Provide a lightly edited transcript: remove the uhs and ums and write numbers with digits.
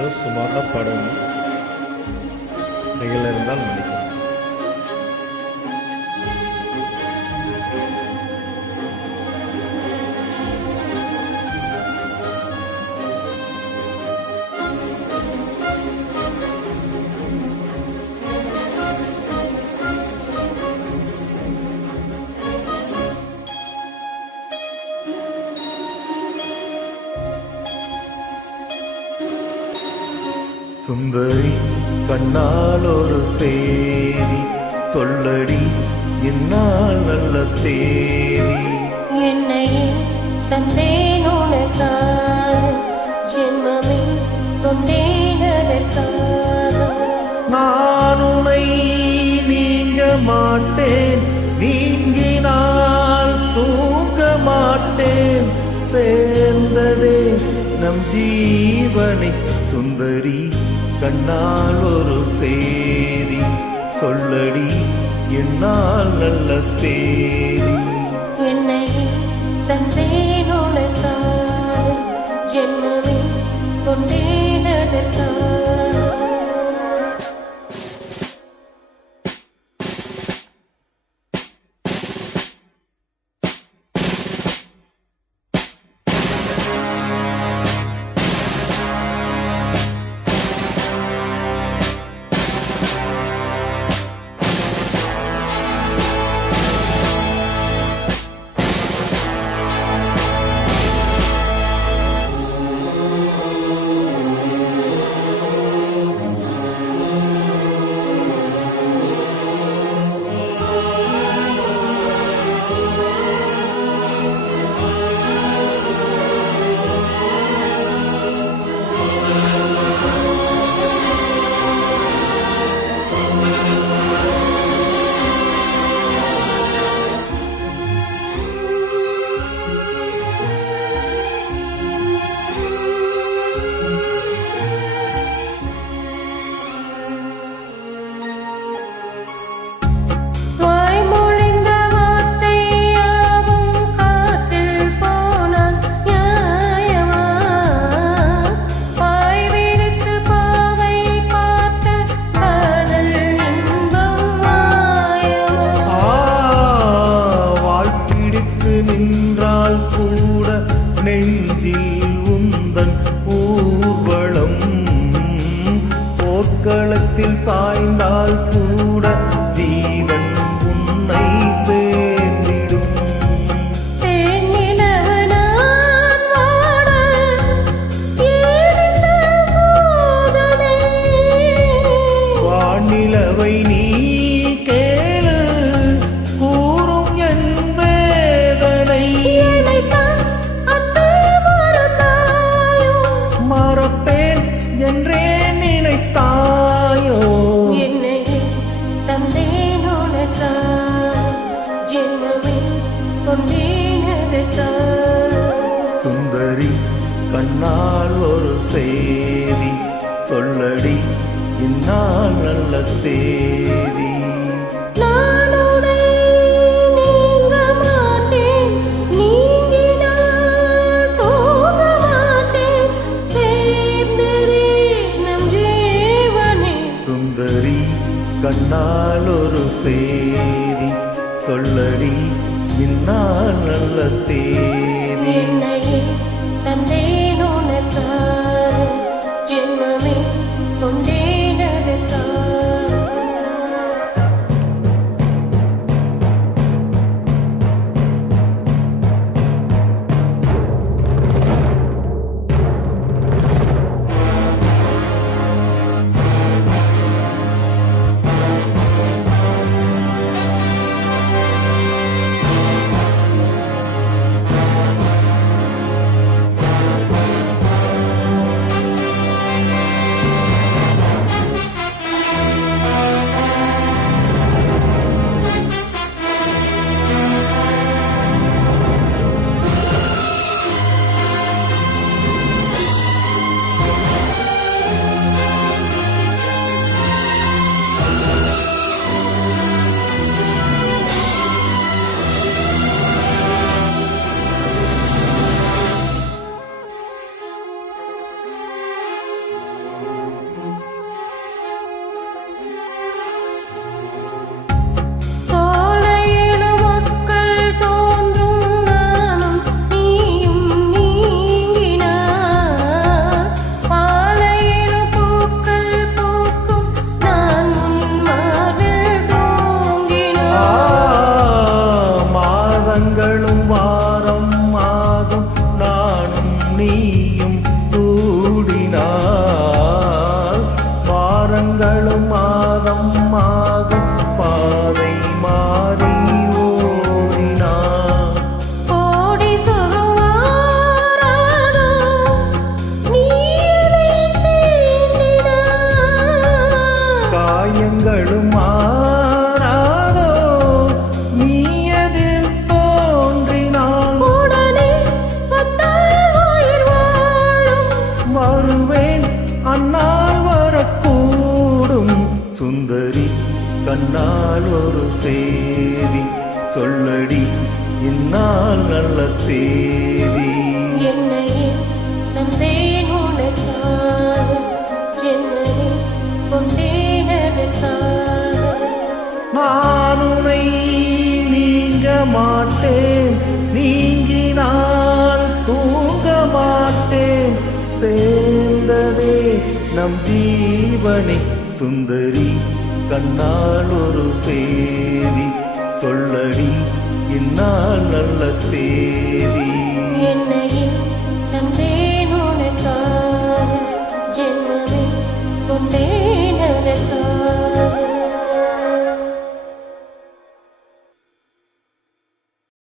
ஏதோ சுமார் தான் பாடணும். நிகழ இருந்தால் மன்னிக்கணும். சுந்தரி கண்ணால் ஒரு சேரி சொல்லடி என்னால் நல்ல தேரி. என்னையே தந்தேன் உனக்காக, ஜென்மமே கொண்டேன் அதற்காக. நான் உனை நீங்க மாட்டேன், நீங்கினால் தூங்க மாட்டேன். சேர்ந்ததே நம் ஜீவனை. சுந்தரி கண்ணால் ஒரு சேரி சொல்லடி என்னால் நல்ல தேரி. என்னையே தந்தேன் உனக்காக, ஜென்மமே கொண்டேன் அதற்காக. நின்றால் கூட நெஞ்சில் உந்தன் ஊர்வலம். போர்க்களத்தில் சாய்ந்தால் கூட ஜீவன் உன்னை சேர்ந்திடும். வானிலவை நீ என்றே நினைத்தாயோ. என்னையே தந்தேன் உனக்காக, ஜென்மமே கொண்டேன் அதற்காக. சுந்தரி கண்ணால் ஒரு சேரி சொல்லடி என்னால் நல்ல தேதி. கண்ணால் ஒரு சேரி சொல்லடி இந்நாள் நல்ல தேதி. என்னையே தந்தேன் உனக்காக, ஜென்மமே கொண்டேன் அதற்காக. வருவேன் அந்நாள் வரக்கூடும். சுந்தரி கண்ணால் ஒரு செய்தி சொல்லடி இந்நாள் நல்ல தேதி. என்னையே தந்தேன் உனக்காக, ஜென்மமே கொண்டேன் அதற்காக. நான் உனை நீங்க மாட்டேன், நீங்கினால் தூங்க மாட்டேன். சேர்ந்ததே நம் ஜீவனை. சுந்தரி கண்ணால் ஒரு செய்தி சொல்லடி இந்நாள் நல்ல தேதி. என்னையே தந்தேன் உனக்காக, ஜென்மமே